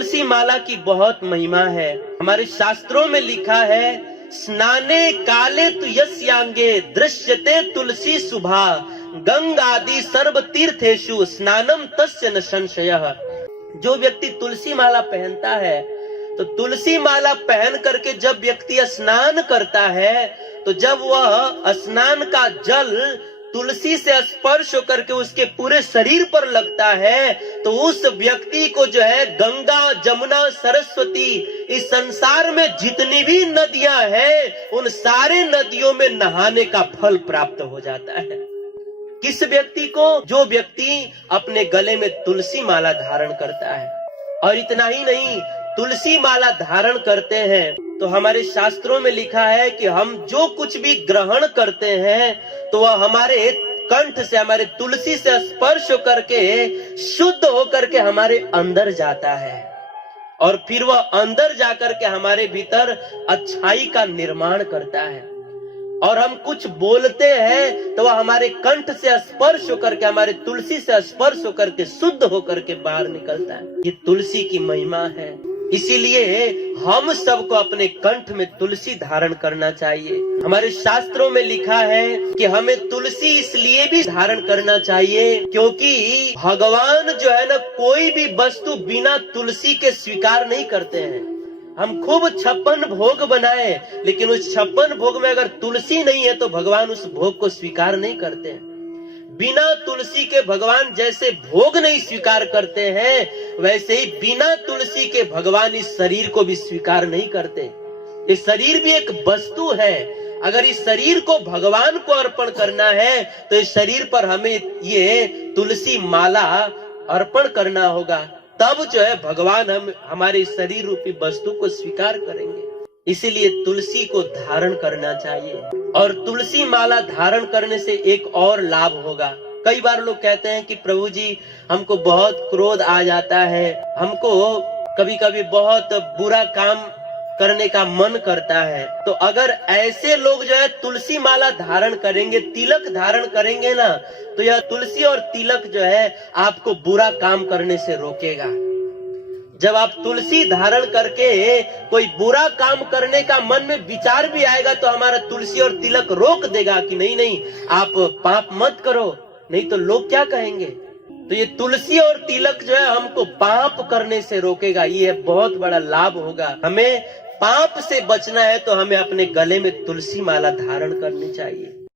तुलसी माला की बहुत महिमा है। हमारे शास्त्रों में लिखा है, स्नाने काले तु यस्यांगे दृश्यते तुलसी शुभा गंगादि सर्व तीर्थेषु स्नानम तस्य न संशयः। जो व्यक्ति तुलसी माला पहनता है, तो तुलसी माला पहन करके जब व्यक्ति स्नान करता है, तो जब वह स्नान का जल तुलसी से स्पर्श होकर के उसके पूरे शरीर पर लगता है, तो उस व्यक्ति को जो है गंगा, जमुना, सरस्वती, इस संसार में जितनी भी नदियां हैं, उन सारे नदियों में नहाने का फल प्राप्त हो जाता है। किस व्यक्ति को? जो व्यक्ति अपने गले में तुलसी माला धारण करता है। और इतना ही नहीं, तुलसी माला धारण करते हैं तो हमारे शास्त्रों में लिखा है कि हम जो कुछ भी ग्रहण करते हैं, तो वह हमारे कंठ से, हमारे तुलसी से स्पर्श होकर के, शुद्ध होकर के हमारे अंदर जाता है, और फिर वह अंदर जाकर के हमारे भीतर अच्छाई का निर्माण करता है। और हम कुछ बोलते हैं तो वह हमारे कंठ से स्पर्श होकर के, हमारे तुलसी से स्पर्श होकर के, शुद्ध होकर के बाहर निकलता है। ये तुलसी की महिमा है। इसीलिए हम सबको अपने कंठ में तुलसी धारण करना चाहिए। हमारे शास्त्रों में लिखा है कि हमें तुलसी इसलिए भी धारण करना चाहिए क्योंकि भगवान जो है ना, कोई भी वस्तु बिना तुलसी के स्वीकार नहीं करते हैं। हम खूब 56 भोग बनाए, लेकिन उस 56 भोग में अगर तुलसी नहीं है तो भगवान उस भोग को स्वीकार नहीं करते हैं। बिना तुलसी के भगवान जैसे भोग नहीं स्वीकार करते हैं, वैसे ही बिना तुलसी के भगवान इस शरीर को भी स्वीकार नहीं करते। ये शरीर भी एक वस्तु है। अगर इस शरीर को भगवान को अर्पण करना है, तो इस शरीर पर हमें ये तुलसी माला अर्पण करना होगा। तब जो है भगवान हमारे शरीर रूपी वस्तु को स्वीकार करेंगे। इसीलिए तुलसी को धारण करना चाहिए। और तुलसी माला धारण करने से एक और लाभ होगा। कई बार लोग कहते हैं कि प्रभु जी, हमको बहुत क्रोध आ जाता है, हमको कभी कभी बहुत बुरा काम करने का मन करता है। तो अगर ऐसे लोग जो है तुलसी माला धारण करेंगे, तिलक धारण करेंगे ना, तो यह तुलसी और तिलक जो है आपको बुरा काम करने से रोकेगा। जब आप तुलसी धारण करके कोई बुरा काम करने का मन में विचार भी आएगा, तो हमारा तुलसी और तिलक रोक देगा कि नहीं नहीं, आप पाप मत करो, नहीं तो लोग क्या कहेंगे। तो ये तुलसी और तिलक जो है हमको पाप करने से रोकेगा। ये बहुत बड़ा लाभ होगा। हमें पाप से बचना है तो हमें अपने गले में तुलसी माला धारण करनी चाहिए।